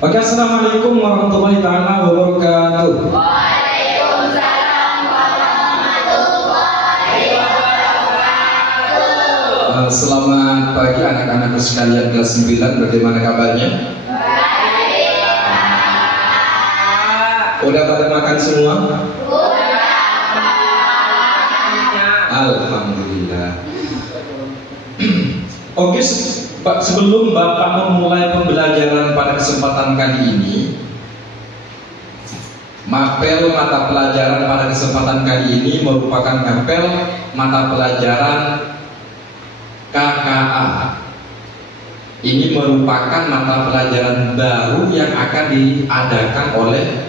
Oke, assalamualaikum warahmatullahi taala wabarakatuh. Waalaikumsalam warahmatullahi wabarakatuh. Selamat pagi anak-anakku sekalian kelas 9, bagaimana kabarnya? Baik. Udah pada makan semua? Udah. Alhamdulillah. Oke, sebelum Bapak memulai pembelajaran pada kesempatan kali ini, mapel mata pelajaran pada kesempatan kali ini merupakan mapel mata pelajaran KKA. Ini merupakan mata pelajaran baru yang akan diadakan oleh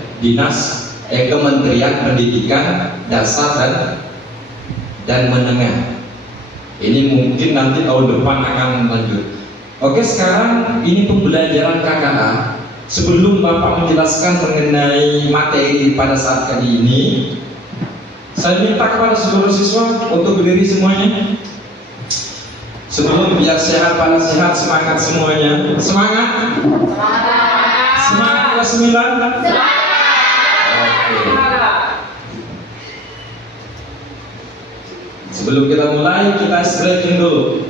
Kementerian Pendidikan Dasar dan Menengah. Ini mungkin nanti tahun depan akan lanjut. Oke, sekarang ini pembelajaran KKA. Sebelum Bapak menjelaskan mengenai materi pada saat kali ini, saya minta kepada seluruh siswa untuk berdiri semuanya. Sebelum biar sehat pada sehat, semangat semuanya. Semangat. Semangat kelas 9. Oke. Sebelum kita mulai, kita stretching dulu.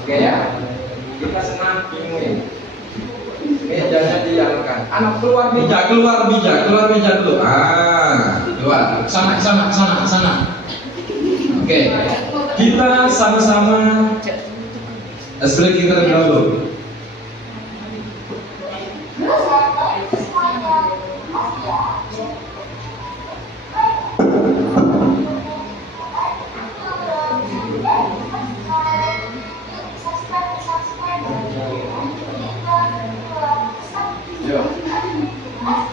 Oke ya, kita senang pinguin. Mejanya dijalankan. Anak keluar meja dulu. Keluar. Sana. Oke. Kita sama-sama stretching terlebih dahulu.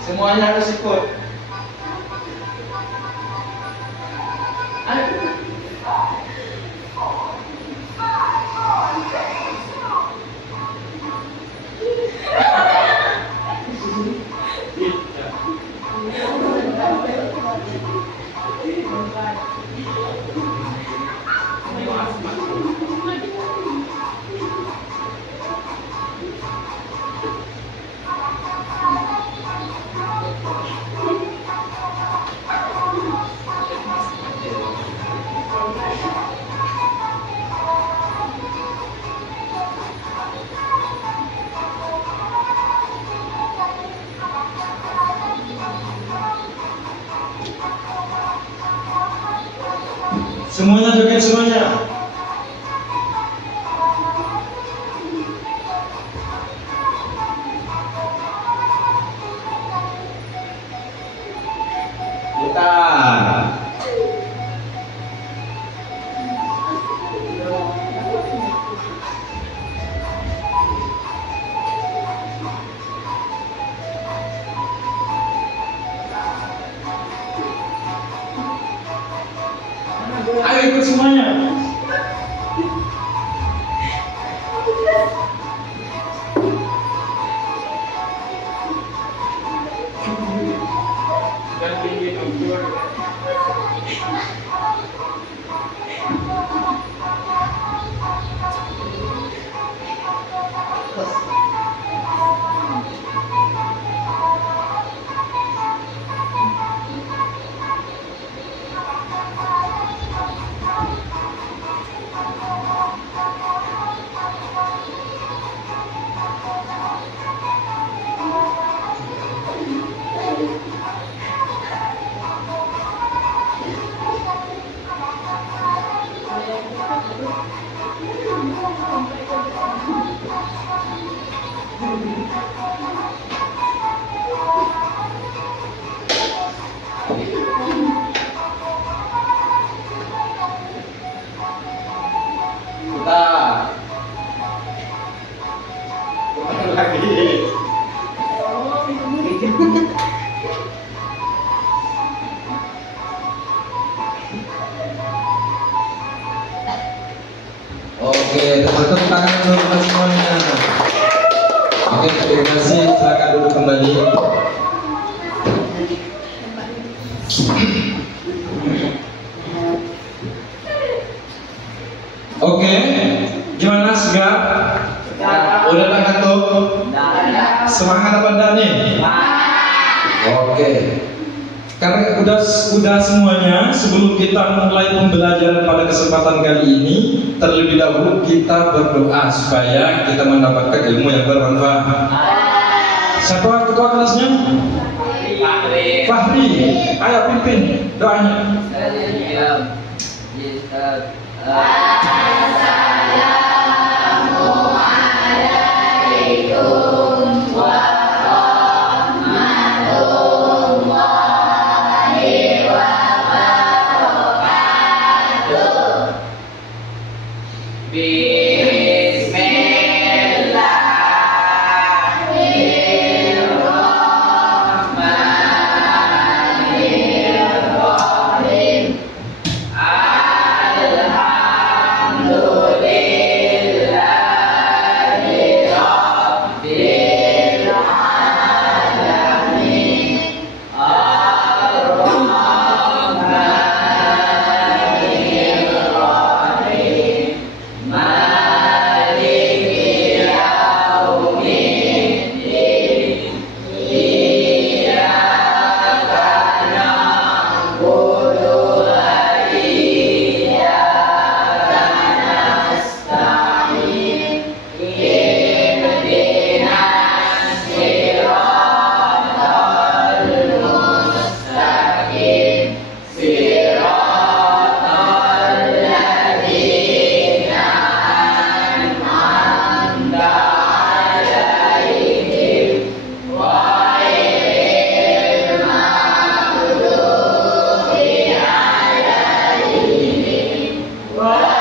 Semuanya harus ikut. Semuanya joget semuanya. Kita. Ayo ikut semuanya. Oke, tepuk tangan dulu buat semuanya. Oke, terima kasih. Silakan duduk kembali. Oke, gimana segar? Udah tak ngantuk? Semangat apa enggak nih? Oke. Karena udah semuanya, sebelum kita mulai pembelajaran pada kesempatan kali ini, terlebih dahulu kita berdoa supaya kita mendapatkan ilmu yang bermanfaat. Siapa ketua kelasnya? Fahri. Ayo pimpin doanya. Assalamualaikum warahmatullahi wabarakatuh. Bismillahirrahmanirrahim. Alhamdulillahi rabbil alamin. Ar-Rahmanir-Rahim. Maliki yaumiddin. Iyyaka na'budu wa iyyaka nasta'in. Ihdinas siratal mustaqim. Siratal ladzina an'amta 'alaihim ghairil maghdubi 'alaihim waladdallin.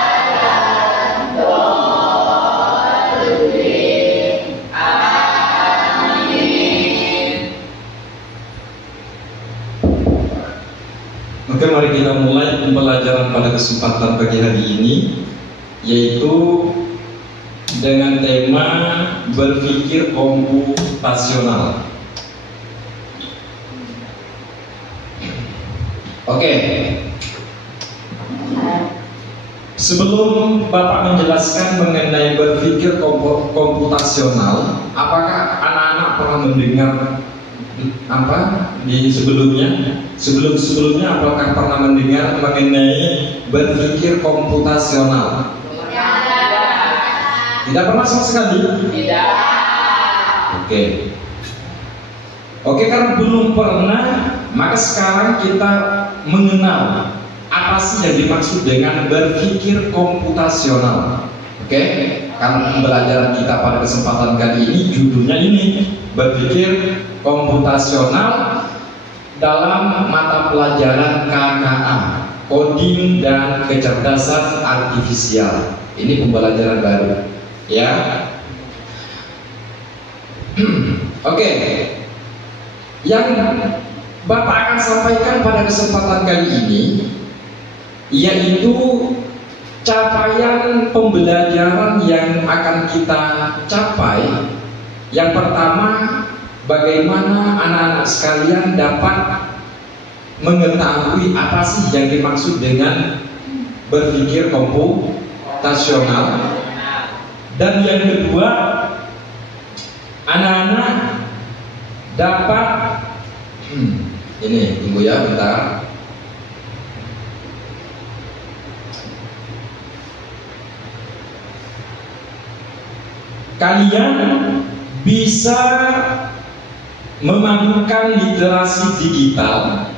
Amin. Oke, mari kita mulai pembelajaran pada kesempatan pagi hari ini, yaitu dengan tema berpikir komputasional. Oke, sebelum Bapak menjelaskan mengenai berpikir komputasional, apakah anak-anak pernah mendengar apa di sebelumnya? Sebelumnya apakah pernah mendengar mengenai berpikir komputasional? Tidak pernah sama sekali? Tidak. Oke, karena belum pernah, maka sekarang kita mengenal apa sih yang dimaksud dengan berpikir komputasional. Oke, karena pembelajaran kita pada kesempatan kali ini judulnya ini, berpikir komputasional dalam mata pelajaran KKA, Coding dan Kecerdasan Artifisial. Ini pembelajaran baru, ya. Oke, yang Bapak akan sampaikan pada kesempatan kali ini yaitu capaian pembelajaran yang akan kita capai. Yang pertama, bagaimana anak-anak sekalian dapat mengetahui apa sih yang dimaksud dengan berpikir komputasional. Dan yang kedua, anak-anak dapat ini, tunggu ya bentar. Kalian bisa memadukan literasi digital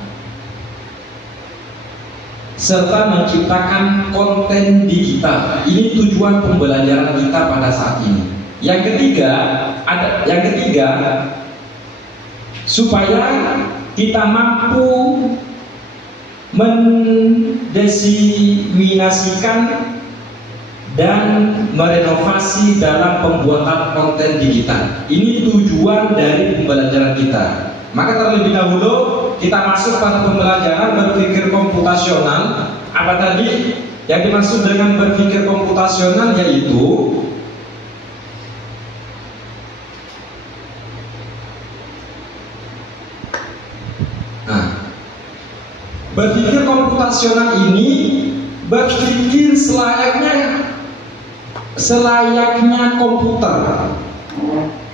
serta menciptakan konten digital. Ini tujuan pembelajaran kita pada saat ini. Yang ketiga, supaya kita mampu mendiseminasikan dan merenovasi dalam pembuatan konten digital. Ini tujuan dari pembelajaran kita. Maka terlebih dahulu kita masuk pada pembelajaran berpikir komputasional. Apa tadi? Yang dimaksud dengan berpikir komputasional yaitu berpikir komputasional ini berpikir selayaknya komputer.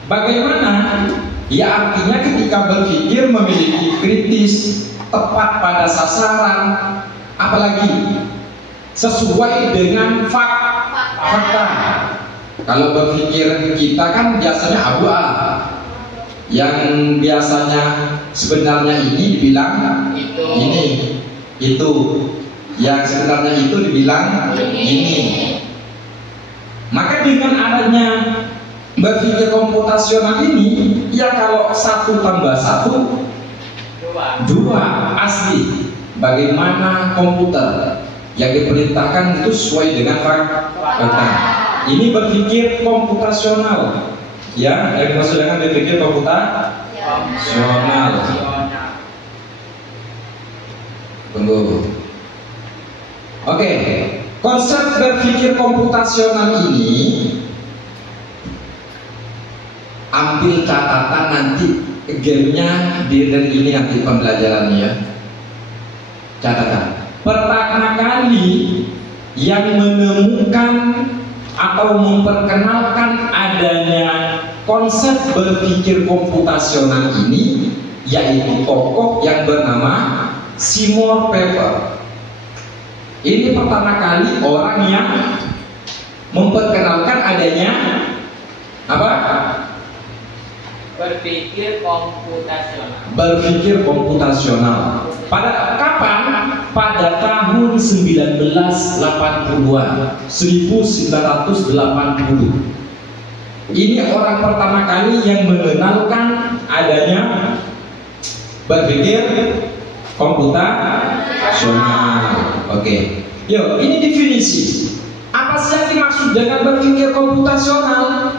Bagaimana? Ya artinya ketika berpikir memiliki kritis, tepat pada sasaran, apalagi sesuai dengan fakta. Kalau berpikir kita kan biasanya abu-abu, yang biasanya sebenarnya ini dibilang ini, itu yang sebenarnya itu dibilang ini. Maka dengan adanya berpikir komputasional ini, ya kalau 1 tambah 1 2 asli. Bagaimana komputer yang diperintahkan itu sesuai dengan fakta. Ini berpikir komputasional. Ya, yang dimaksud dengan berpikir komputasional. Tunggu. Oke, konsep berpikir komputasional ini ambil catatan nanti gamenya di ini nanti pembelajarannya ya. Catatan. Pertama kali yang menemukan atau memperkenalkan adanya konsep berpikir komputasional ini yaitu tokoh yang bernama Seymour Papert. Ini pertama kali orang yang memperkenalkan adanya apa? Berpikir komputasional. Berpikir komputasional. Pada kapan? Pada tahun 1980-an. 1980. Ini orang pertama kali yang mengenalkan adanya berpikir komputasional. Oke. Yuk, ini definisi. Apa sih yang dimaksud dengan berpikir komputasional?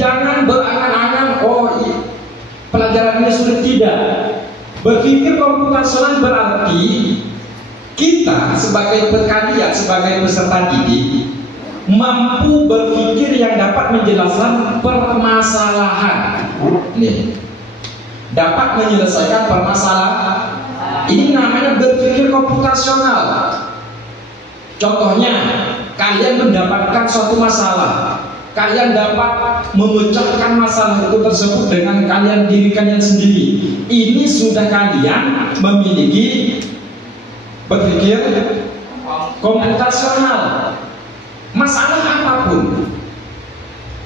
Jangan berangan-angan, pelajarannya sudah tidak. Berpikir komputasional berarti kita sebagai kalian, sebagai peserta didik mampu berpikir yang dapat menjelaskan permasalahan. Nih, dapat menyelesaikan permasalahan. Ini namanya berpikir komputasional. Contohnya, kalian mendapatkan suatu masalah. Kalian dapat memecahkan masalah itu tersebut dengan diri kalian sendiri. Ini sudah kalian memiliki berpikir komputasional. Masalah apapun,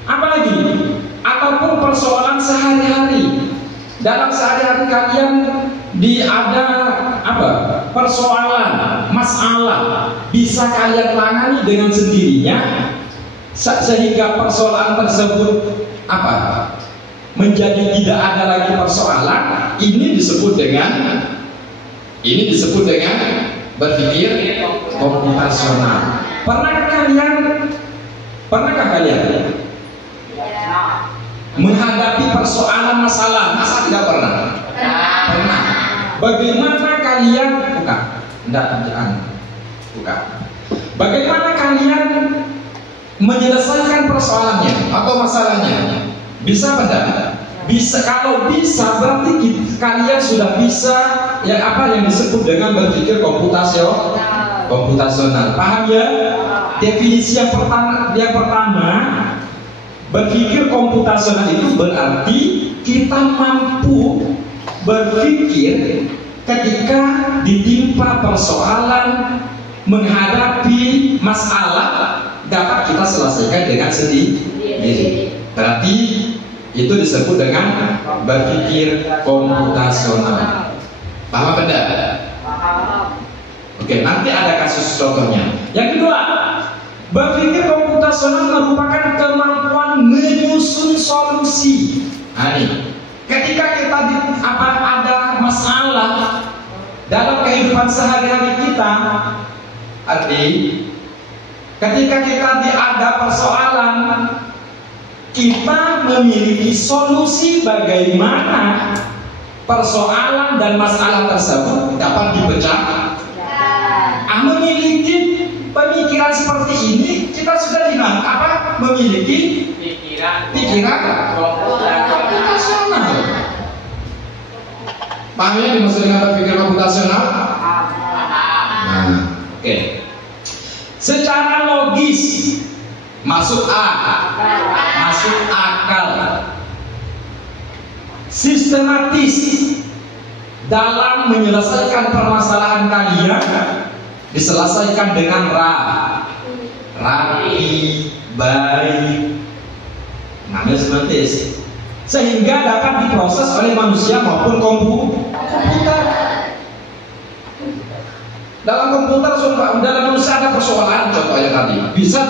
apalagi ataupun persoalan sehari-hari. Dalam sehari-hari kalian ada persoalan, masalah, bisa kalian tangani dengan sendirinya. Sehingga persoalan tersebut menjadi tidak ada lagi persoalan. Ini disebut dengan berpikir komputasional. Pernahkah kalian menghadapi persoalan masalah? Masa tidak pernah? Pernah. Bagaimana kalian Bagaimana kalian menyelesaikan persoalannya atau masalahnya? Bisa tidak? Bisa. Kalau bisa, berarti kalian sudah bisa yang disebut dengan berpikir komputasional. Paham ya? Definisi yang pertama, berpikir komputasional itu berarti kita mampu berpikir ketika ditimpa persoalan, menghadapi masalah dapat kita selesaikan dengan sendiri. Berarti itu disebut dengan berpikir komputasional. Paham tidak? Oke, nanti ada kasus contohnya. Yang kedua, berpikir komputasional merupakan kemampuan menyusun solusi. Ketika kita ada masalah dalam kehidupan sehari-hari kita, ketika kita ada persoalan, kita memiliki solusi bagaimana persoalan dan masalah tersebut dapat dipecahkan. memiliki pemikiran seperti ini, kita sudah memiliki pikiran komputasional. Paham ya dimaksud dengan berpikir komputasional? Nah, oke. Secara logis, masuk akal, sistematis dalam menyelesaikan permasalahan kalian diselesaikan dengan rapi, baik, namanya sistematis, sehingga dapat diproses oleh manusia maupun komputer. Dalam komputer, dalam manusia ada persoalan, contohnya tadi bisa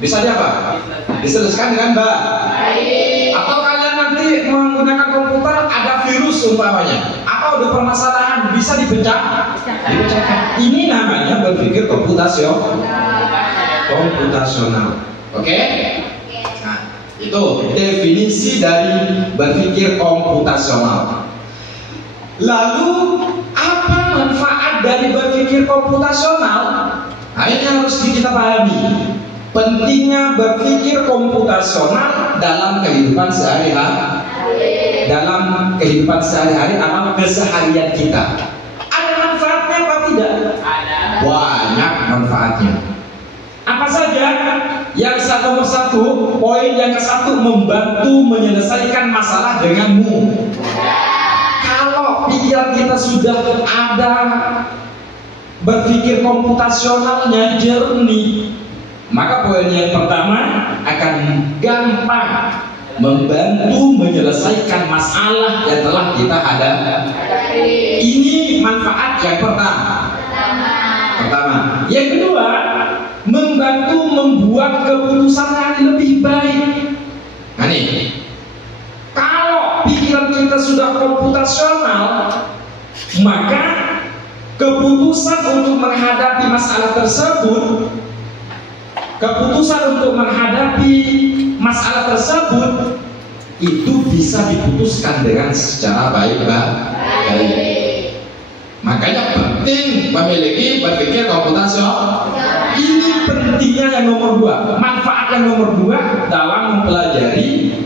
diselesaikan dengan baik. Atau kalian nanti menggunakan komputer, ada virus umpamanya, atau ada permasalahan, bisa dipecahkan. Ini namanya berpikir komputasional. Oke? Nah, itu definisi dari berpikir komputasional. Lalu apa manfaat dari berpikir komputasional? Nah, ini harus kita pahami. Pentingnya berpikir komputasional dalam kehidupan sehari-hari, atau keseharian kita. Ada manfaatnya apa tidak? Banyak manfaatnya. Apa saja? Yang nomor satu, poin yang ke-1, membantu menyelesaikan masalah dengan mudah. Kalau pikiran kita sudah ada berpikir komputasionalnya jernih, maka poin yang pertama akan gampang membantu menyelesaikan masalah yang telah kita hadapi. Ini manfaat yang pertama. Yang kedua, membantu membuat keputusan yang lebih baik. Nah nih, kalau pikiran kita sudah komputasional, maka keputusan untuk menghadapi masalah tersebut, itu bisa diputuskan dengan secara baik. Makanya penting memiliki berpikir komputasional. Ini pentingnya yang nomor 2. Manfaat yang nomor 2 dalam mempelajari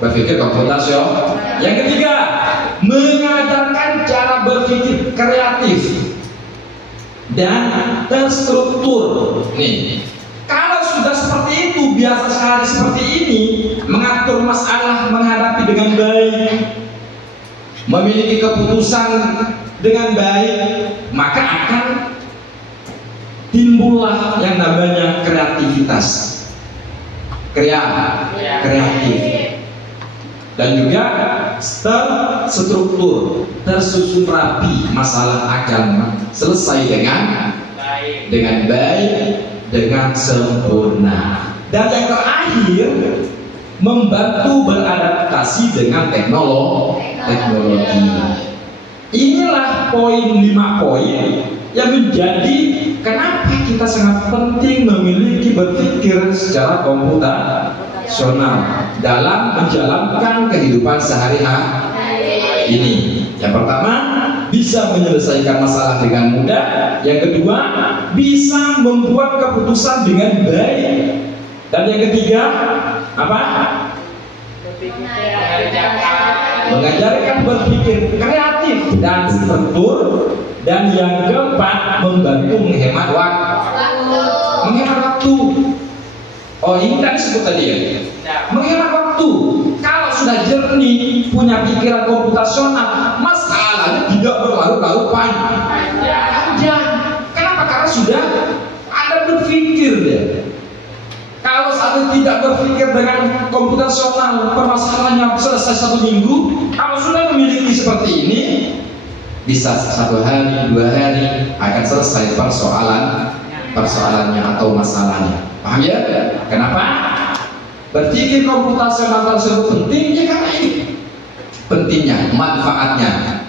berpikir komputasional. Yang ketiga, mengajarkan cara berpikir kreatif dan terstruktur. Nih, kalau sudah seperti itu, biasa sehari seperti ini, mengatur masalah, menghadapi dengan baik, memiliki keputusan dengan baik, maka akan timbullah yang namanya kreativitas, kreatif, dan juga terstruktur, tersusun rapi, masalah akan selesai dengan baik, dengan sempurna. Dan yang terakhir, membantu beradaptasi dengan teknologi. Inilah 5 poin yang menjadi kenapa kita sangat penting memiliki berpikir secara komputasional dalam menjalankan kehidupan sehari-hari ini. Yang pertama, bisa menyelesaikan masalah dengan mudah. Yang kedua, bisa membuat keputusan dengan baik. Dan yang ketiga, mengajarkan berpikir kreatif dan struktur. Dan yang keempat, membantu menghemat waktu. Oh, ini tadi sebut tadi ya. Menghemat waktu. Kalau sudah jernih, punya pikiran komputasional, masalahnya tidak berlarut-larut panjang. Kenapa? Karena sudah ada berpikir ya. Kalau saat tidak berpikir dengan komputasional, permasalahannya selesai 1 minggu. Kalau sudah memiliki seperti ini, bisa 1 hari, 2 hari akan selesai persoalannya atau masalahnya. Paham ya? Kenapa? Berpikir komputasional tersebut penting ya, karena ini pentingnya, manfaatnya.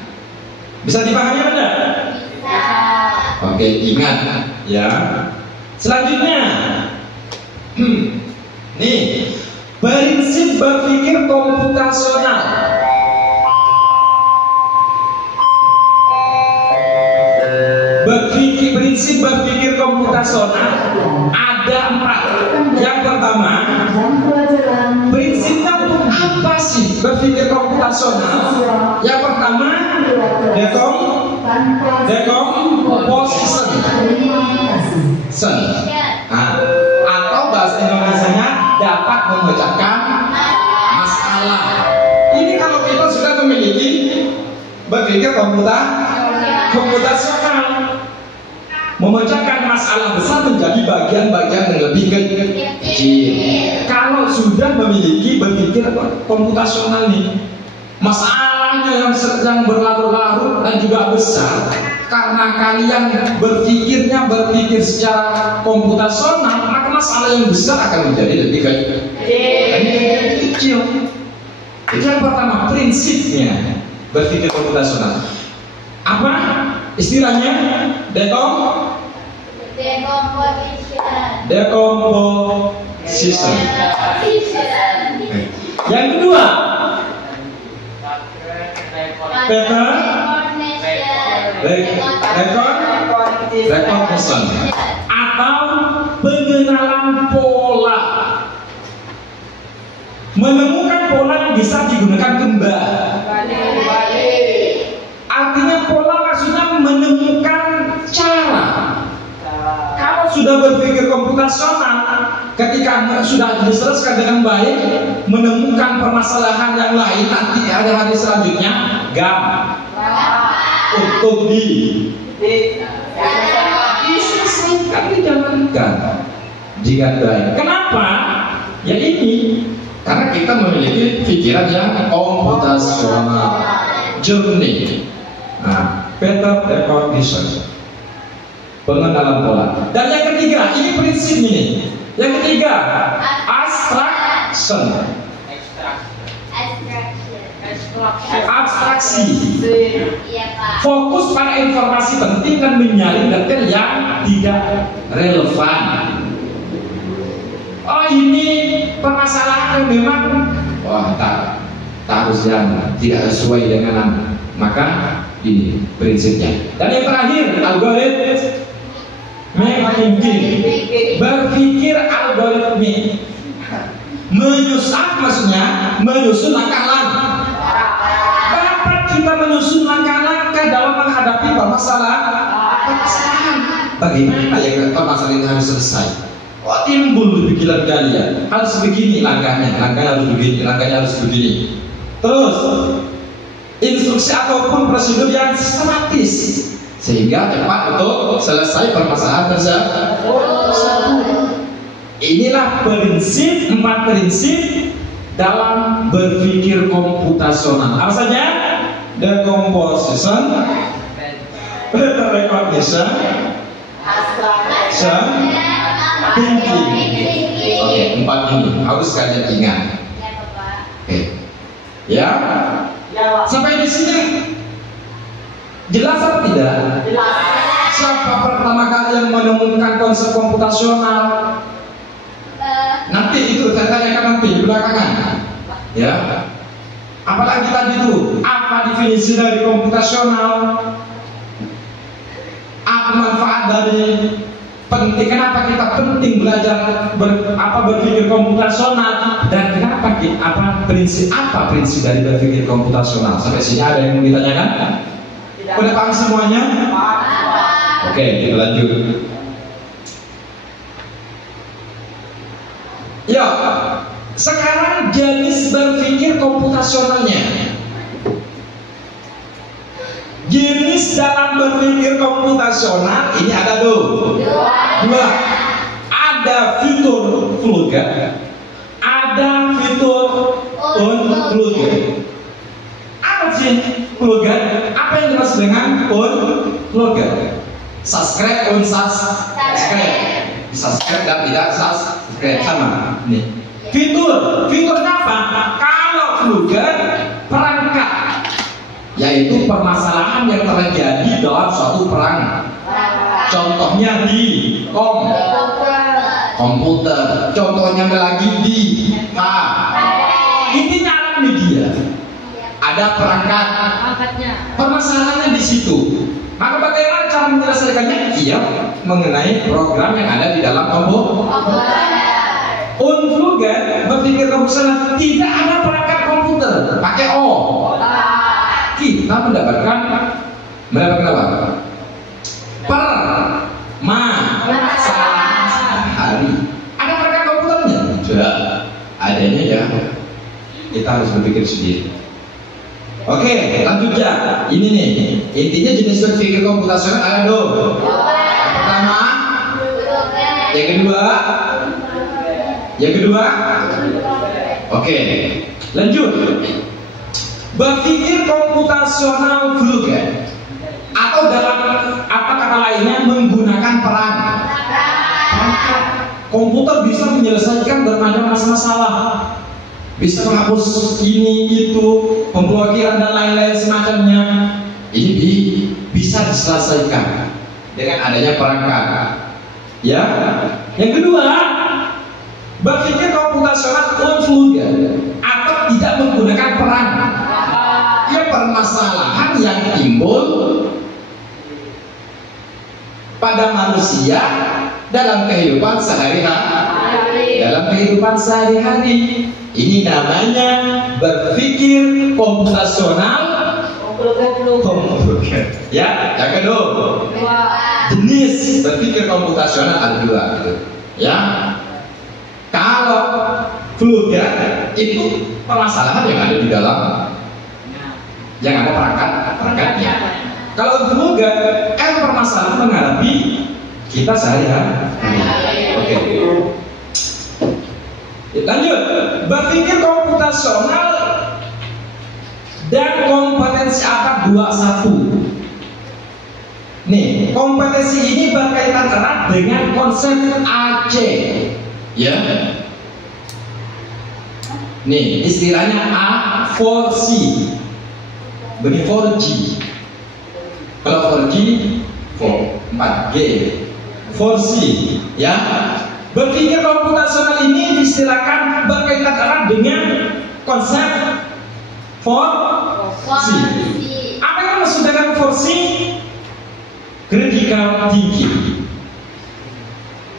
Bisa dipahami tidak? Bisa. Oke, ingat ya. Selanjutnya, nih, prinsip berpikir komputasional. berpikir komputasional. Yang pertama, decomposition. Atau bahasa Indonesianya dapat memecahkan masalah. Ini kalau kita sudah memiliki berpikir komputasional, memecahkan masalah besar menjadi bagian-bagian yang lebih kecil. Kalau sudah memiliki berpikir komputasional nih, masalahnya yang sedang berlarut-larut dan juga besar, karena kalian berpikir secara komputasional, maka masalah yang besar akan menjadi lebih kecil. Itu yang pertama, prinsipnya berpikir komputasional. Apa istilahnya? Decomposition. Yang kedua, recognition atau pengenalan pola. Menemukan pola yang bisa digunakan kembali. Artinya pola maksudnya menemukan cara. Kalau sudah berpikir komputasional, ketika sudah diselesaikan dengan baik, menemukan permasalahan yang lain, nanti ada hari selanjutnya untuk diselesaikan, dijalankan jika baik. Kenapa? Ya ini karena kita memiliki pikiran yang komputasional, jernih. Nah, better recognition, pengenalan pola. Dan yang ketiga, ini prinsip ini. Yang ketiga, abstraksi. Fokus pada informasi penting dan menyaring detail yang tidak relevan. Oh, ini permasalahan yang memang tak harus jangan, tidak sesuai dengan, maka ini prinsipnya. Dan yang terakhir, algoritma berpikir algoritmik, menyusun langkah-langkah. Dapat kita menyusun langkah-langkah dalam menghadapi permasalahan. Bagaimana ya masalah ini harus selesai? Timbul di pikiran kalian, harus begini langkahnya harus begini, langkahnya harus begini. Terus instruksi ataupun prosedur yang sistematis sehingga cepat untuk selesai permasalahan tersebut. Inilah empat prinsip dalam berpikir komputasional. Apa saja? Decomposition, recognition, thinking. Oke, empat ini harus kalian ingat. Ya. Sampai di sini jelas atau tidak? Siapa pertama kali yang menemukan konsep komputasional? Nanti itu saya tanyakan nanti belakangan. Ya. Apalagi tadi itu, apa definisi dari komputasional? Apa manfaat dari penting? Kenapa kita penting belajar berpikir komputasional, dan kenapa prinsip dari berpikir komputasional? Sampai sini ada yang mau ditanyakan? Udah paham semuanya? Oke, kita lanjut. Ya, sekarang jenis berpikir komputasionalnya. Jenis dalam berpikir komputasional ini ada dua. Ada fitur fluger, ada fitur unfluger. Apa sih fluger? Apa yang dimaksud dengan unfluger? Subscribe, unsubscribe, subscribe dan tidak subscribe, sama. Nih. Fitur apa? Kalau fluger perangkat, yaitu permasalahan yang terjadi dalam suatu perangkat. Contohnya di komputer, contohnya lagi di intinya media. Ada perangkat, permasalahannya di situ. Maka bagaimana cara menyelesaikannya? Iya, mengenai program yang ada di dalam komputer. Unflugen berpikir komputasional tidak ada perangkat komputer, pakai O. Kita mendapatkan apa? Hari. Ada perangkat komputernya? Tidak. Adanya ya. Kita harus berpikir sendiri. Oke, lanjut ya. Ini nih, intinya jenis berpikir komputasional ada dua. Yang pertama, yang kedua. Oke, lanjut. Berpikir komputasional flugen atau dalam apa kata lainnya menggunakan perangkat. Komputer bisa menyelesaikan berbagai masalah. Bisa menghapus ini, itu, pemblokiran dan lain-lain semacamnya. Ini bisa diselesaikan dengan adanya perangkat. Ya. Yang kedua, berpikir komputasional unflugen atau tidak menggunakan perangkat. Ya, permasalahan yang timbul pada manusia dalam kehidupan sehari-hari. Ini namanya berpikir komputasional. Ya, yang kedua, jenis berpikir komputasional ada dua, gitu. Ya, kalau flugen itu permasalahan yang ada di dalam, yang ada perangkatnya. Kalau flugen permasalahan menghadapi kita sehari-hari. Oke. Lanjut, berpikir komputasional dan kompetensi abad 21. Nih, kompetensi ini berkaitan erat dengan konsep AC. Ya. Nih, istilahnya A4C. Beri 4G. Kalau 4G, 4G. 4C, ya. Berpikir komputasional ini diistilahkan berkaitan erat dengan konsep 4C. Apa yang maksud dengan 4C? Critical thinking.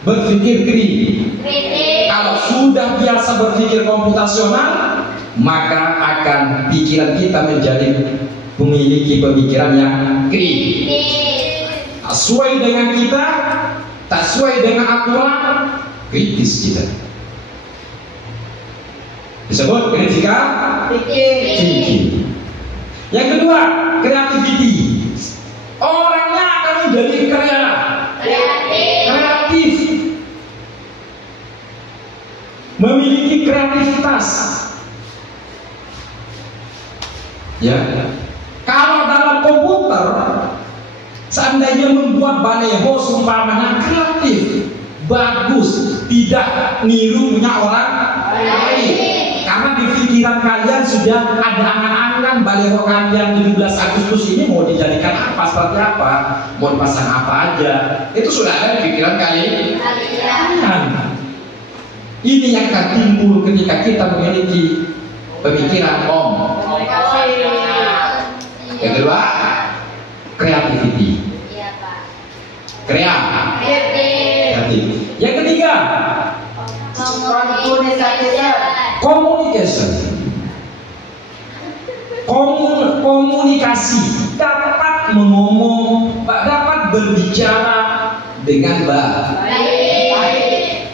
Berpikir kritis. Kalau sudah biasa berpikir komputasional, maka akan pikiran kita menjadi memiliki pemikiran yang kritis. Tak sesuai dengan kita, tak sesuai dengan aturan, kritis kita. Disebut critical thinking. Yang kedua, creativity. Orangnya akan menjadi kreatif, memiliki kreativitas. Ya, kalau dalam komputer seandainya membuat baleho seumpamanya kreatif, bagus, tidak niru punya orang lain. Karena di pikiran kalian sudah ada angan-angan baleho kalian 17 Agustus ini mau dijadikan apa, seperti apa, mau dipasang apa aja. Itu sudah ada di pikiran kalian. Ini yang akan timbul ketika kita memiliki pemikiran Yang kedua, creativity. Kreatif. Yang ketiga, communication. Komunikasi, dapat mengomong, dapat berbicara dengan baik.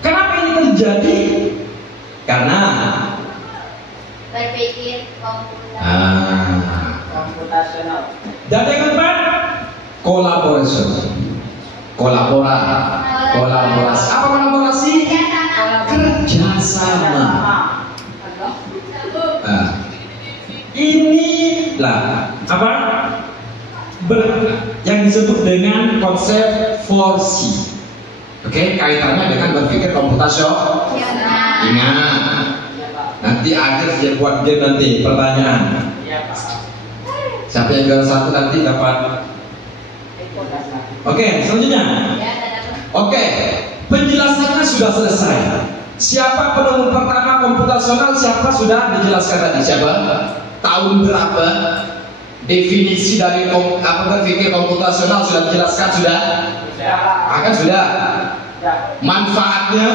Kenapa ini terjadi? Karena berpikir komputasional. Dan yang keempat, kolaborasi. Kolaborasi. Apa kolaborasi? Kerjasama. Inilah apa? Yang disebut dengan konsep 4C. Oke, kaitannya dengan berpikir komputasional. Ingat. Nanti akhir saya buat dia nanti pertanyaan. Siapa yang juara satu nanti dapat. Oke, selanjutnya. Oke, penjelasannya sudah selesai. Siapa penemu pertama komputasional? Siapa sudah dijelaskan tadi? Siapa? Tahun berapa? Definisi dari berpikir komputasional sudah dijelaskan sudah? Akan sudah. Manfaatnya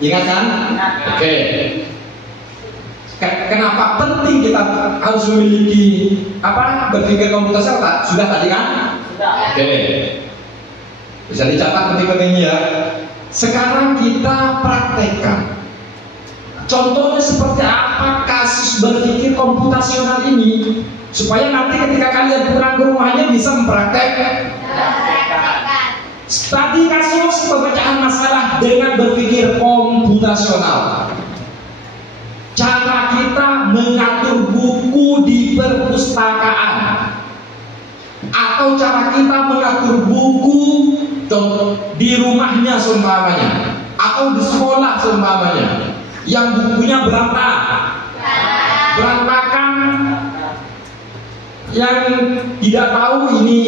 ingat kan? Oke. Kenapa penting kita harus memiliki berpikir komputasional? Sudah tadi kan? Oke. Bisa dicatat penting-pentingnya ya. Sekarang kita praktekkan. Contohnya seperti apa kasus berpikir komputasional ini, supaya nanti ketika kalian pulang ke rumahnya bisa mempraktekkan. Tadi kasus pemecahan masalah dengan berpikir komputasional. Cara kita mengatur buku di perpustakaan, atau cara kita mengatur buku di rumahnya seumpamanya, atau di sekolah seumpamanya, yang bukunya berantakan, yang tidak tahu ini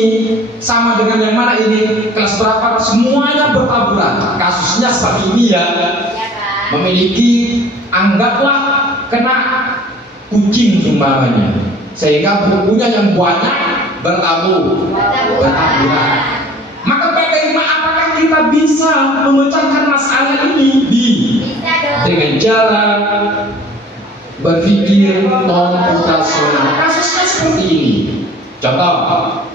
sama dengan yang mana, ini kelas berapa, semuanya bertaburan. Kasusnya seperti ini ya, memiliki, anggaplah kena kucing umpamanya, sehingga bukunya yang banyak bertaburan. Maka bagaimana, apakah kita bisa memecahkan masalah ini dengan cara berpikir komputasional? Kasusnya seperti ini. Contoh,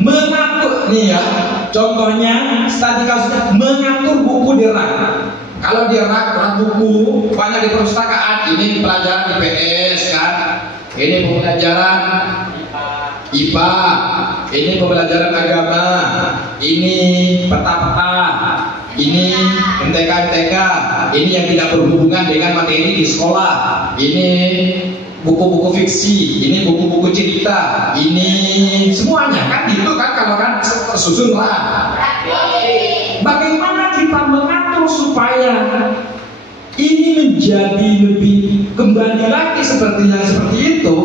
mengatur nih ya. Contohnya tadi kasusnya mengatur buku di rak. Kalau di rak buku banyak di perpustakaan, ini pelajaran IPS kan, ini pembelajaran IPA, ini pembelajaran agama, ini peta-peta, ini MTK, ini yang tidak berhubungan dengan materi di sekolah, ini buku-buku fiksi, ini buku-buku cerita, ini semuanya kan gitu kan, kalau kan tersusun lah. Bagaimana kita mengatur supaya ini menjadi lebih kembali lagi seperti yang seperti itu?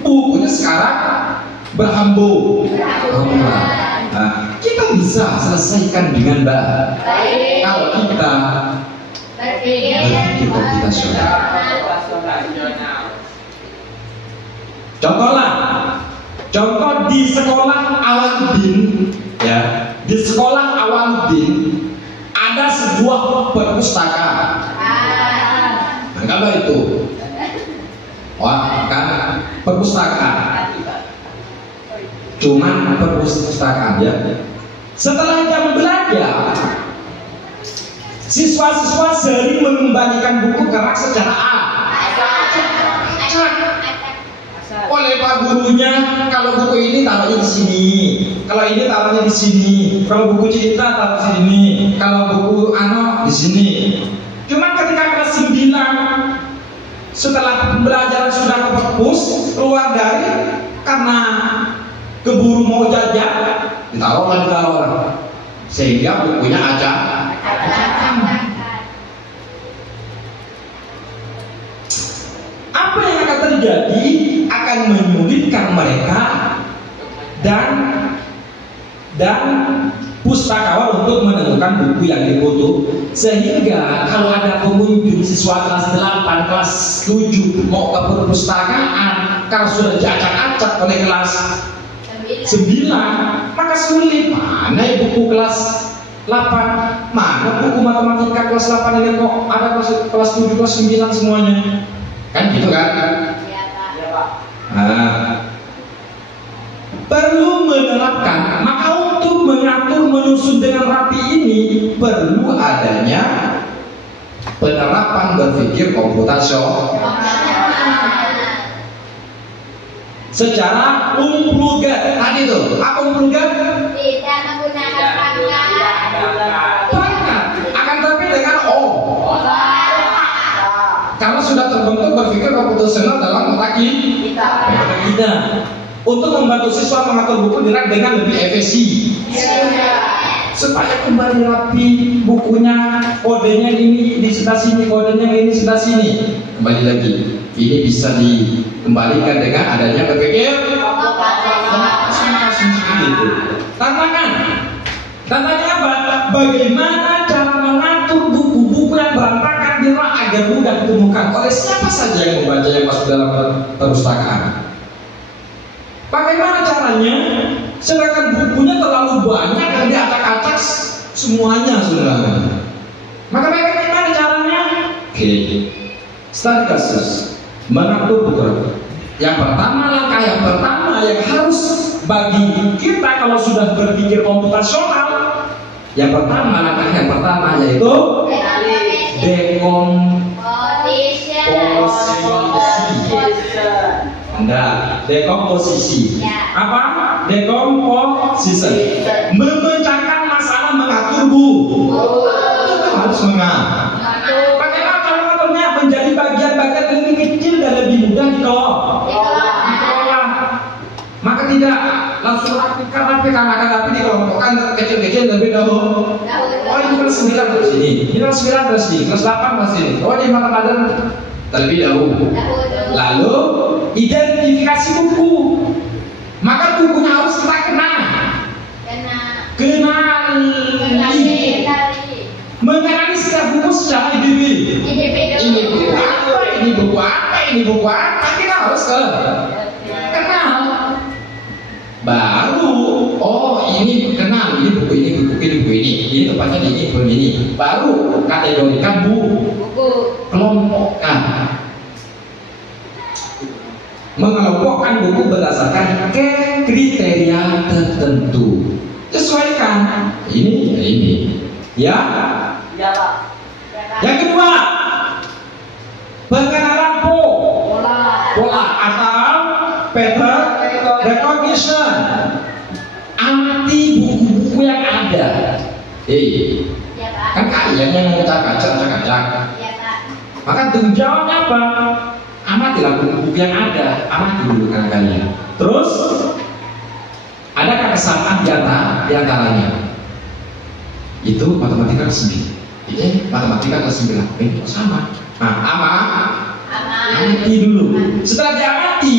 Bukunya sekarang berhamburan. Nah, kita bisa selesaikan dengan baik kalau kita berpikir komputasional. Contoh di sekolah Awaludin ya, di sekolah Awaludin ada sebuah perpustakaan. Nah, kalau itu, wah kan perpustakaan, cuman perpustakaan ya. Setelah jam belajar, siswa-siswa sering mengembalikan buku ke rak secara acak. Oleh pak gurunya, kalau buku ini taruhnya di sini, kalau ini taruhnya di sini, kalau buku cerita taruh di sini, kalau buku di sini. Cuma ketika kelas 9, setelah pembelajaran sudah ke perpus, keluar dari, karena keburu mau jajan, ditaruh, sehingga bukunya acak. Apa yang akan terjadi? Akan menyulitkan mereka dan pustakawan untuk menemukan buku yang dibutuh. Sehingga kalau ada pengunjung siswa kelas 8, kelas 7 mau ke perpustakaan, kalau sudah diacak-acak oleh kelas 9, maka sulit. Mana buku kelas 8, mana buku matematika kelas 8 ini, kok ada kelas 7, kelas 9 semuanya. Kan gitu kan? Nah, perlu menerapkan. Maka untuk mengatur, menyusun dengan rapi ini perlu adanya penerapan berpikir komputasional secara umplugan. Tadi tuh, apa umplugan? Tidak menggunakan pangkat. Akan tapi dengan karena sudah terbentuk berpikir komputasional dalam otak kita. Untuk membantu siswa mengatur buku di rak dengan lebih efisien, supaya kembali rapi bukunya, kodenya ini di sebelah sini, kodenya ini sebelah sini. Kembali lagi, ini bisa dikembalikan dengan adanya berpikir Tantangannya apa? Bagaimana cara mengatur buku-buku yang berantakan di rak agar mudah ditemukan oleh siapa saja yang membaca yang masuk dalam perpustakaan? Bagaimana caranya? Sedangkan bukunya terlalu banyak yang tuntas semuanya saudara. Maka bagaimana caranya? Oke, studi kasus mengatur betul. Yang pertama, langkah yang pertama yang harus bagi kita kalau sudah berpikir komputasional, yang pertama, langkah yang pertama yaitu dekomposisi. Apa? Dekomposisi. Memecahkan masalah mengatur kita harus mengatur. Bagaimana cara mengaturnya? Menjadi bagian-bagian lebih kecil dan lebih mudah dikelola. Maka tidak langsung rapikan tapi dikelompokkan kecil-kecil lebih dahulu. Oh ini kelas 9 terus ini kelas 9 terus ini, kelas 8 terus ini. Oh ini mata terlebih dahulu. Lalu identifikasi buku. Maka bukunya harus kita kenali. Mengenali setiap buku secara individu. Ini buku apa, kita harus kenal. Baru, oh ini kenal, ini buku ini tempatnya di ini. Baru kategorikan buku, kelompokkan. Mengelompokkan buku berdasarkan kriteria tertentu. Sesuaikan ini. Ya. Yang kedua, pengenalan pola atau pattern recognition. Amati buku-buku yang ada. Kan kalian yang ngacak-ngacak. Maka tujuannya apa? Amatilah buku-buku yang ada. Amati dulu kan kalian. Terus adakah kesamaan di antaranya? Itu matematika kelas 9. Ini matematika kelas 9. Ini sama. Nah, amati dulu. Setelah diamati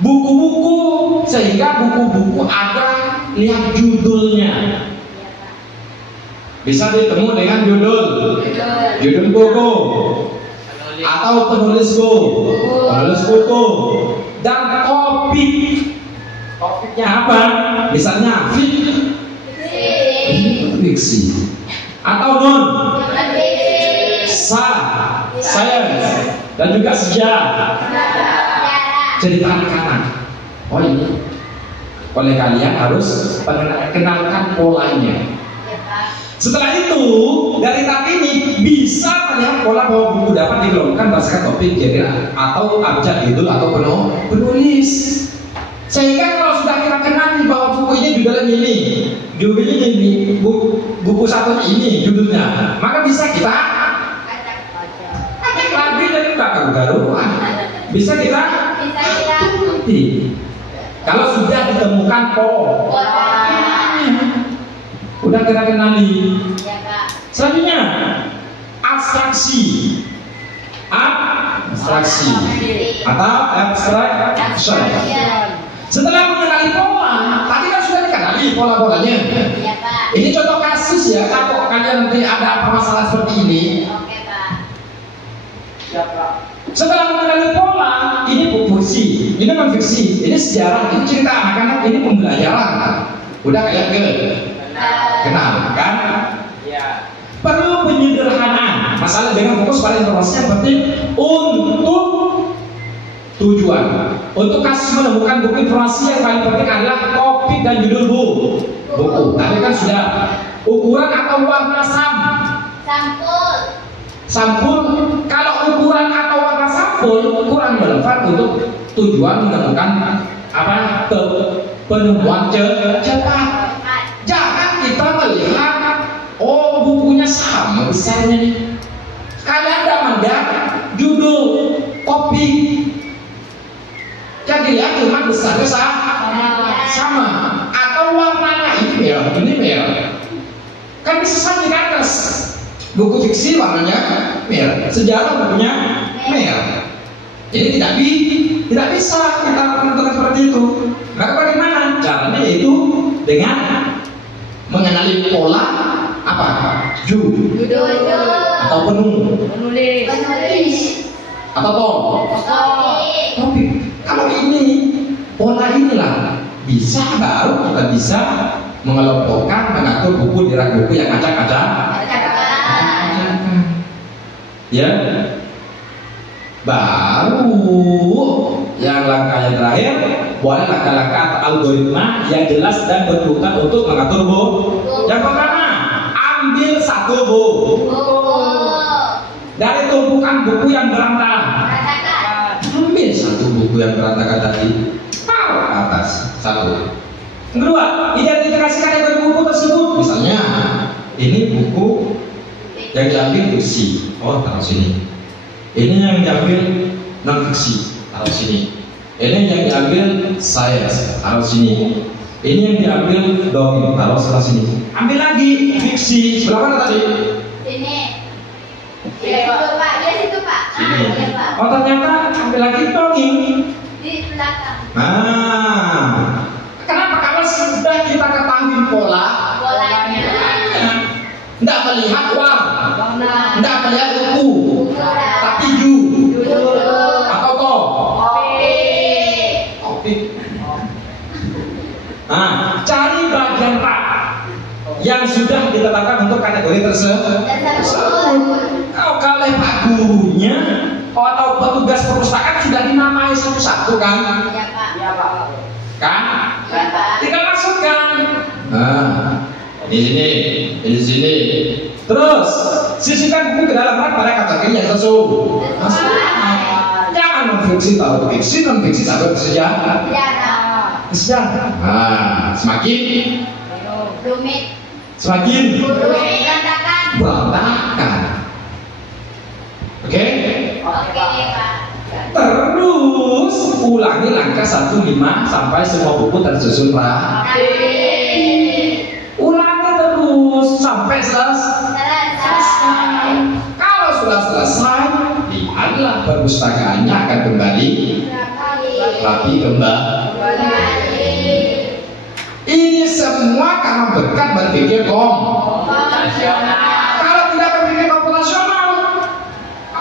buku-buku, sehingga buku-buku ada lihat judulnya. Bisa ditemu dengan judul buku atau penulis buku dan topiknya apa? Misalnya fiksi atau science dan juga sejarah. Cerita anak-anak. Oh ini oleh kalian harus kenalkan polanya. Setelah itu dari tab ini bisa melihat pola bahwa buku dapat dikelompokkan berdasarkan topik, genre atau abjad judul atau penulis. Sehingga kalau sudah kita kenali bahwa buku ini judulnya ini, buku satu ini judulnya, maka bisa kita lagi dari garu-garuan. Bisa kita kalau sudah ditemukan udah kita kenali. Selanjutnya abstraksi atau abstraction. Setelah mengenali pola, tadi kan sudah dikenali pola-polanya. Ini contoh kasus ya, kalau kalian nanti ada apa masalah seperti ini. Setelah mengenali pola, ini fiksi, ini non fiksi, ini sejarah, ini cerita anak-anak, ini pembelajaran. Udah kalian kenal kan? Ya. Perlu penyederhanaan. Masalah dengan fokus pada informasi yang penting untuk tujuan. Untuk kasus menemukan buku informasi yang paling penting adalah topik dan judul buku. Tadi kan sudah ukuran atau warna sampul. Kalau ukuran atau warna sampul kurang relevan untuk tujuan menemukan penemuan cepat. Jangan kita melihat bukunya sama besarnya nih. Kalian tidak melihat judul topik. Yang dilihat cuma besarnya sama. Atau warnanya ini merah. Kan bisa sama di atas. Buku fiksi warnanya merah, sejarah warnanya merah. Jadi tidak bisa kita menentukan seperti itu. Maka bagaimana? Caranya yaitu dengan mengenali pola judul atau penulis atau topik. Kalau ini pola inilah bisa baru kita bisa mengelompokkan, mengatur buku di rak buku yang acak-acak. Ya, baru yang langkah yang terakhir boleh langkah-langkah atau algoritma yang jelas dan berkebutuhan untuk mengatur buku. Yang pertama, ambil satu buku dari tumpukan buku yang berantakan. Ambil satu buku yang berantakan tadi, taruh ke atas satu. Yang kedua, identifikasikan kategori buku tersebut. Misalnya, ini buku yang diambil fiksi, oh taruh sini. Ini yang diambil non fiksi, taruh sini. Ini yang diambil sains, taruh sini. Ini yang diambil dongeng, taruh sebelah sini. Ambil lagi fiksi, sebelah mana tadi? Ini. Situ Pak, dia situ Pak. Sini. Iya Pak. Oh ternyata ambil lagi dongeng. Di belakang. Nah, kenapa? Karena sudah kita ketahui polanya, tidak melihat warna, tidak melihat buku, tapi atau topik. Nah, cari bagian rak yang sudah ditetapkan untuk kategori tersebut. Kalau Pak gurunya atau petugas perpustakaan sudah dinamai satu-satu kan? Iya Pak. Kan? Iya Pak. Tinggal masukkan. Nah, di sini. Terus sisihkan buku ke dalam rak pada kategori yang sesuai. Jangan non-fiksi taruh fiksi, non-fiksi taruh sejarah. Sejarah. Nah, semakin Rumit. semakin Berantakan. berantakan. Oke? Oke Pak. Terus ulangi langkah 1, 5 sampai semua buku tersusun rapi. Ulangi terus sampai selesai. Kalau sudah selesai, lihatlah perpustakaannya akan kembali rapi kembali. Ini semua karena berkat berpikir komputasional. Kalau tidak berpikir komputasional,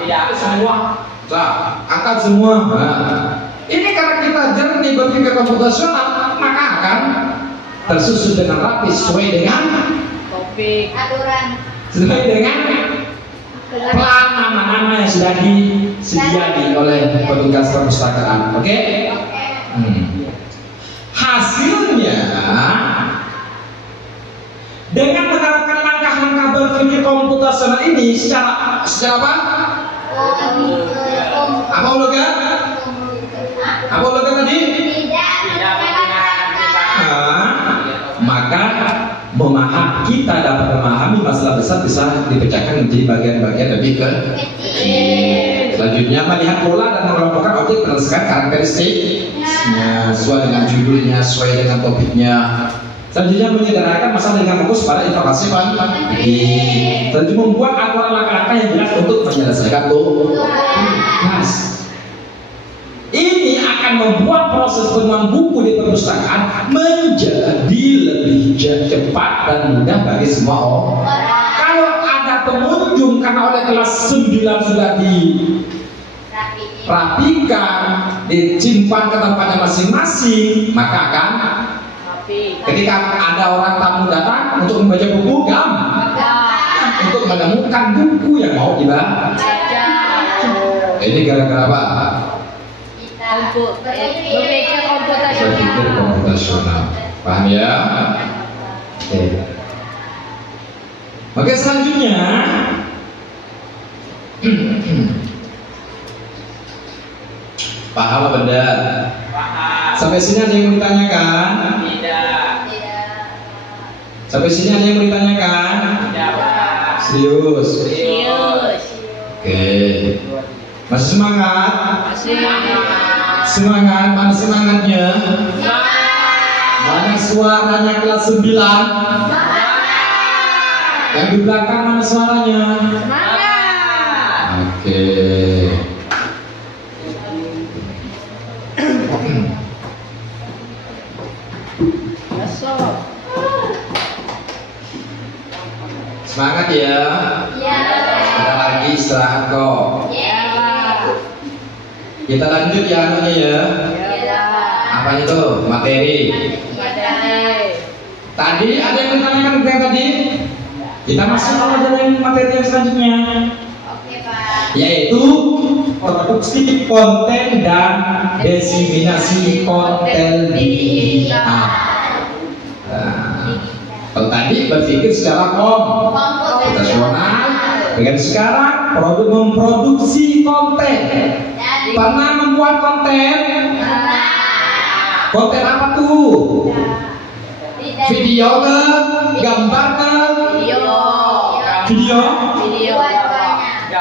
Tidak. semua akan semua. Nah, ini karena kita jernih berpikir komputasional, maka akan tersusun dengan rapi sesuai dengan Topik. Aturan. sesuai dengan plan nama-nama yang sudah disediakan oleh petugas perpustakaan. Oke? Hasilnya dengan menerapkan langkah-langkah berpikir komputasional ini secara apa? Apa uloga? Apa uloga tadi? Maka kita dapat memahami masalah besar bisa dipecahkan menjadi bagian-bagian lebih kecil. Selanjutnya melihat pola dan mengelompokkan objek berdasarkan karakteristiknya sesuai dengan judulnya, sesuai dengan topiknya. Selanjutnya menyederhanakan masalah dengan fokus pada informasi penting. Selanjutnya membuat aturan langkah-langkah yang jelas untuk menyelesaikan tugas. Ini akan membuat proses penemuan buku di perpustakaan menjadi lebih cepat dan mudah bagi semua orang. Kalau ada pengunjung karena oleh kelas 9 sudah dirapikan, disimpan ke tempatnya masing-masing, maka akan ketika ada orang tamu datang untuk membaca buku, untuk menemukan buku yang mau dibaca. Ini gara-gara apa? Berpikir Berpikir komputasional. Paham ya? Oke. Oke, selanjutnya paham apa benda? Sampai sini ada yang mau ditanyakan? Tidak. Sampai sini ada yang mau ditanyakan? Tidak, Pak. Serius? Serius. Oke. Masih semangat? Masih. Semangat, mana semangatnya? Mana suaranya kelas 9? Yang di belakang mana suaranya? Oke. Semangat ya. Sebentar lagi istirahat kok. Kita lanjut ya anaknya ya. Apa itu? Materi. Tadi ada yang menanyakan yang tadi? Kita masuk aja yang materi yang selanjutnya, Oke, Pak. yaitu produksi konten dan diseminasi konten digital. Kalau tadi berpikir secara konvensional, dengan sekarang memproduksi konten. Pernah membuat konten? Konten apa tuh? Video ke? Gambar ke? Video?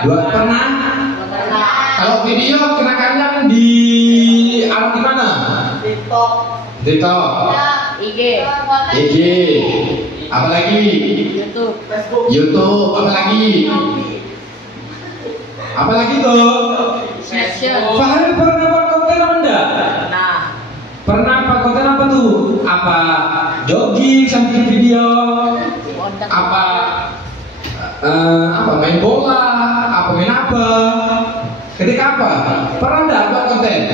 Pernah? Kalau video kena kalian di alat di mana? TikTok, IG, IG, apalagi? YouTube, apalagi tuh? Facebook. Fahri pernah buat konten apa enggak? Nah, Pernah apa konten apa tuh? Apa jogging sambil bikin video? Apa main bola? Apa main apa? Ketika apa? Pernah enggak buat konten?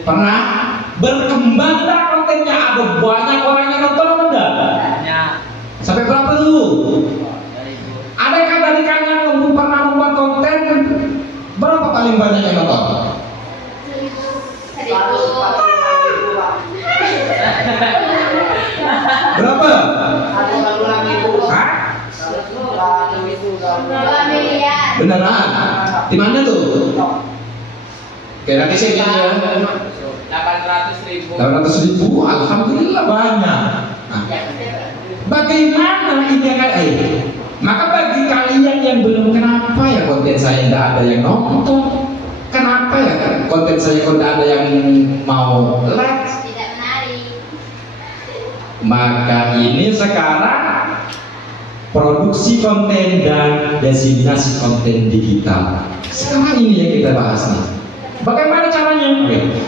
Pernah? Berkembang enggak kontennya? Ada banyak orang yang nonton apa enggak? ya. Sampai berapa tuh? Adakah dari kalian pernah membuat konten? Berapa paling banyak yang nonton? Berapa? Hah? 2 miliar. Beneran? Di mana tuh? Oke, nanti saya bilang ya. 800.000. 800.000, alhamdulillah banyak. Nah, bagaimana ini maka bagi kalian yang belum, kenapa ya konten saya tidak ada yang nonton? Kenapa ya konten saya kok tidak ada yang mau like? Tidak menarik. Maka ini sekarang produksi konten dan diseminasi konten digital. Sekarang ini yang kita bahas nih. Bagaimana caranya? Oke.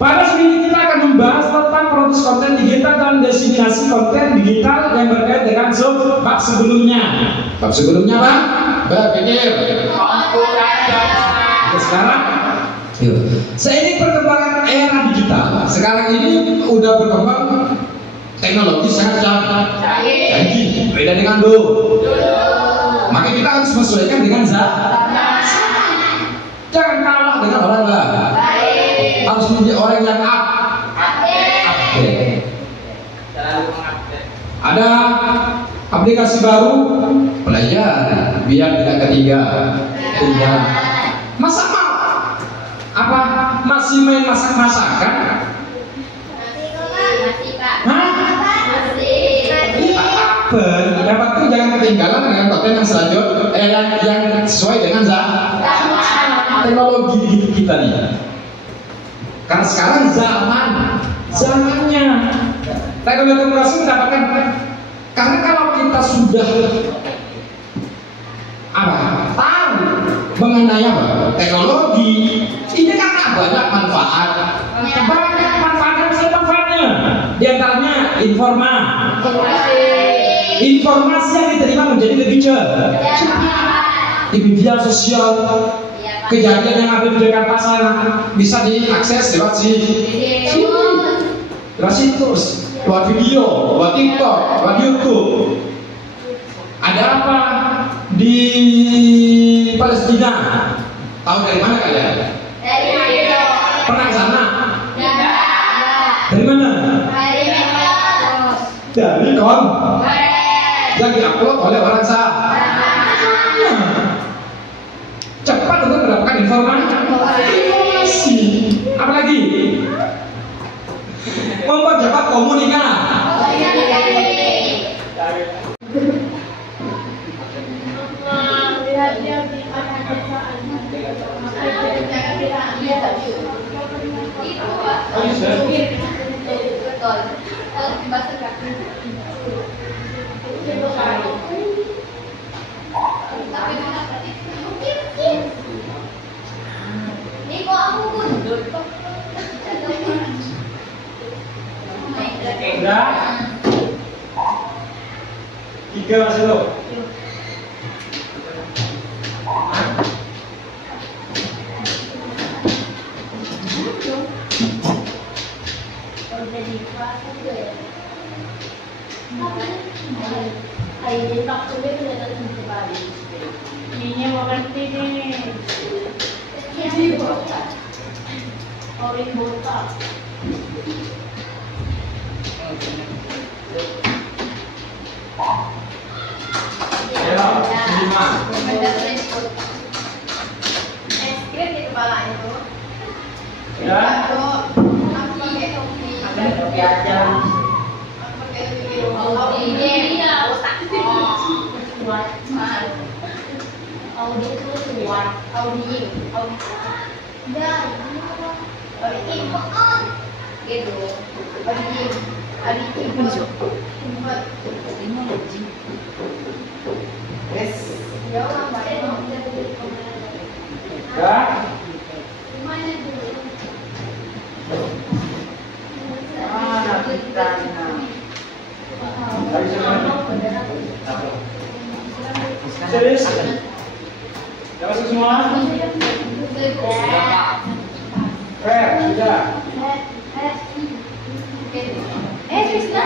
Pada sini kita akan membahas tentang produksi konten digital dan diseminasi konten digital yang berkait dengan bab sebelumnya. Bab sebelumnya apa? Berpikir. Sekarang, seiring perkembangan era digital, sekarang ini udah berkembang teknologi sangat canggih, beda dengan dulu. Maka kita harus menyesuaikan dengan zaman. Jangan kalah dengan orang lain. Harus menjadi orang yang update. Ada aplikasi baru, pelajari biar tidak ketinggalan. Masa apa masih main masak-masakan? Masih, Pak. Hah? Masih. Apa? Yang penting jangan ketinggalan dengan konten yang selanjutnya, yang sesuai dengan teknologi kita nih. Karena sekarang zamannya teknologi mendapatkan. Karena kalau kita sudah tahu mengenai teknologi, ini kan banyak manfaat. Banyak manfaatnya. Di antaranya informasi yang diterima menjadi lebih cepat. Di media sosial, kejadian yang ada di Jakarta sana bisa diakses lewat situs, lewat video, lewat TikTok, lewat YouTube. Ada apa di Palestina? Tahu dari mana kalian? Dari mana? Pernah ke sana? Tidak. Dari mana? Dari Medsos. Dari yang diupload oleh orang sana. Cepat untuk mendapatkan informasi. Apalagi mempercepat komunikasi. Udah? 3 masih lo? Ini waktunya kelihatan kembali. Ini mau ganti nih. Ini botak. Orange botak. Ayo, 5. Ada orange botak. Es krim di kepala itu. Ya. Aku pakai topi. Ada topi aja. Aku pakai topi biru. Oh, ini ya botak. Audi itu keluar. Audi. Enggak. Audi on. Gitu. Audi. Yes. Ya, ngapain? Ya. Gimana dulu? Mana kita? Serius? Ya masuk semua? Fair, sudah. Rizka,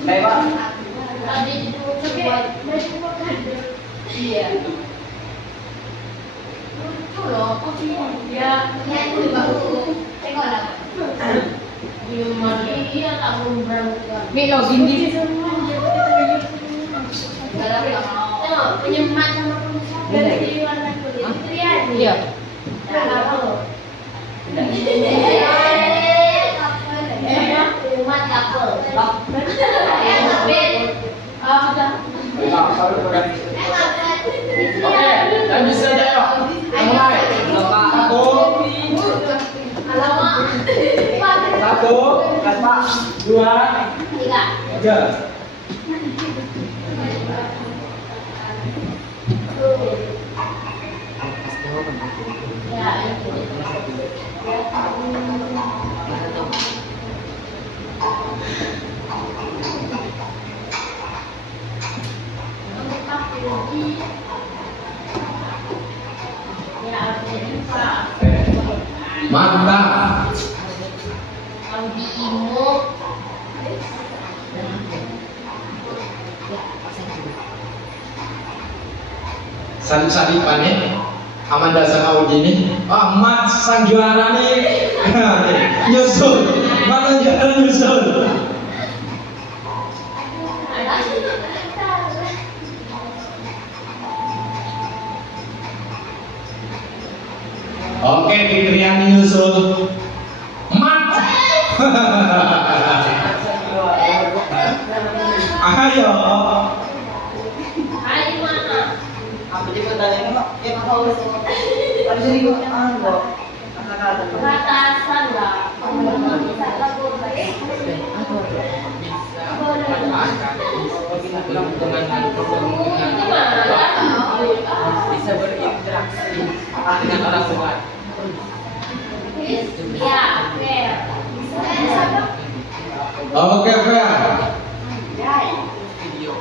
Baik, Pak. Iya. Lucu loh, kok ya, itu juga lucu. Tengok lah. Iya, tak berubah. Milo gini. Tengok, penyemat sama penyemat dari warna kulit. Itu ya. Iya. Penyemat couple. Oke, lanjut saja yuk. Mulai. Satu, dua, tiga. Mantap. Audi Imo. Salip-salipan nih. Amanda sama Audi ini. Mat sang juara nih. Nyusul. Mat sang juara nyusul. Oke, Fitriani nyusul. Mat. Ayo. Hai mana? Apa dia pertanyaan Pak? Ya Pak Paulus. Ada jadi kok kata-kata. Batasan lah. Bisa berinteraksi dengan orang luar. Ya, fair. Oke, fair. Video.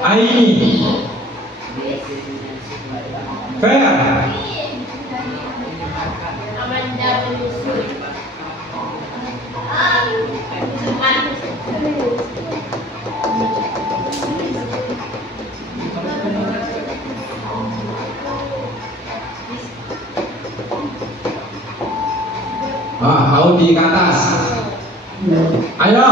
Aini. Fair. Amanda menyusul. Audi ke atas. Ayo.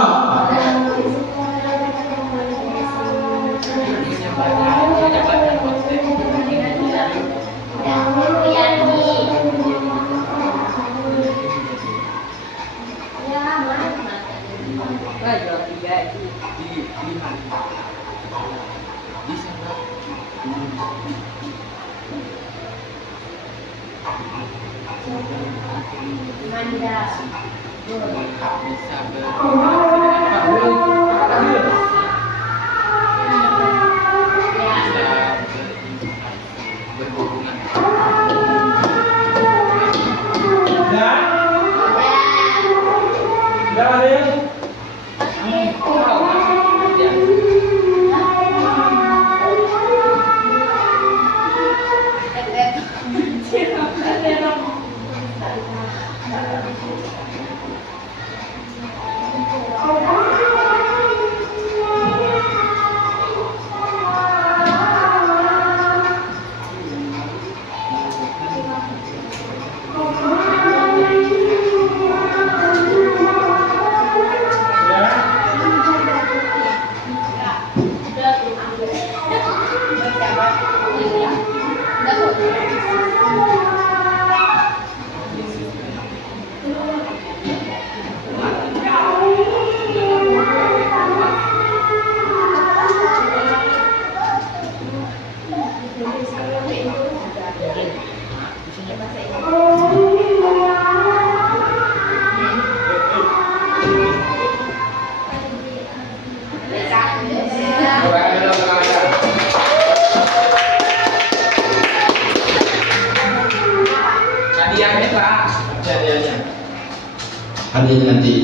hadiahnya nanti.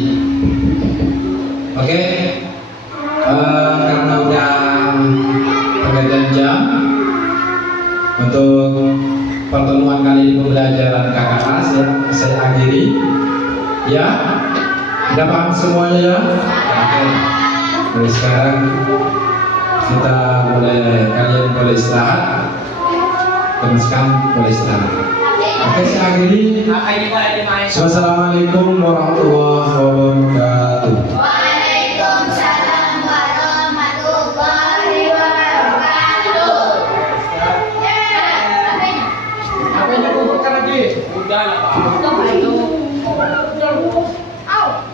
Oke, karena udah pergantian jam untuk pertemuan kali ini pembelajaran KKA saya akhiri. Ya, udah paham semuanya ya? Oke. Dari sekarang kalian boleh istirahat, teruskan boleh istirahat. Oke, saya akhiri. Wassalamualaikum warahmatullahi wabarakatuh. Waalaikumsalam warahmatullahi wabarakatuh. Apa yang dibutuhkan lagi? Udah lah, Pak. Au.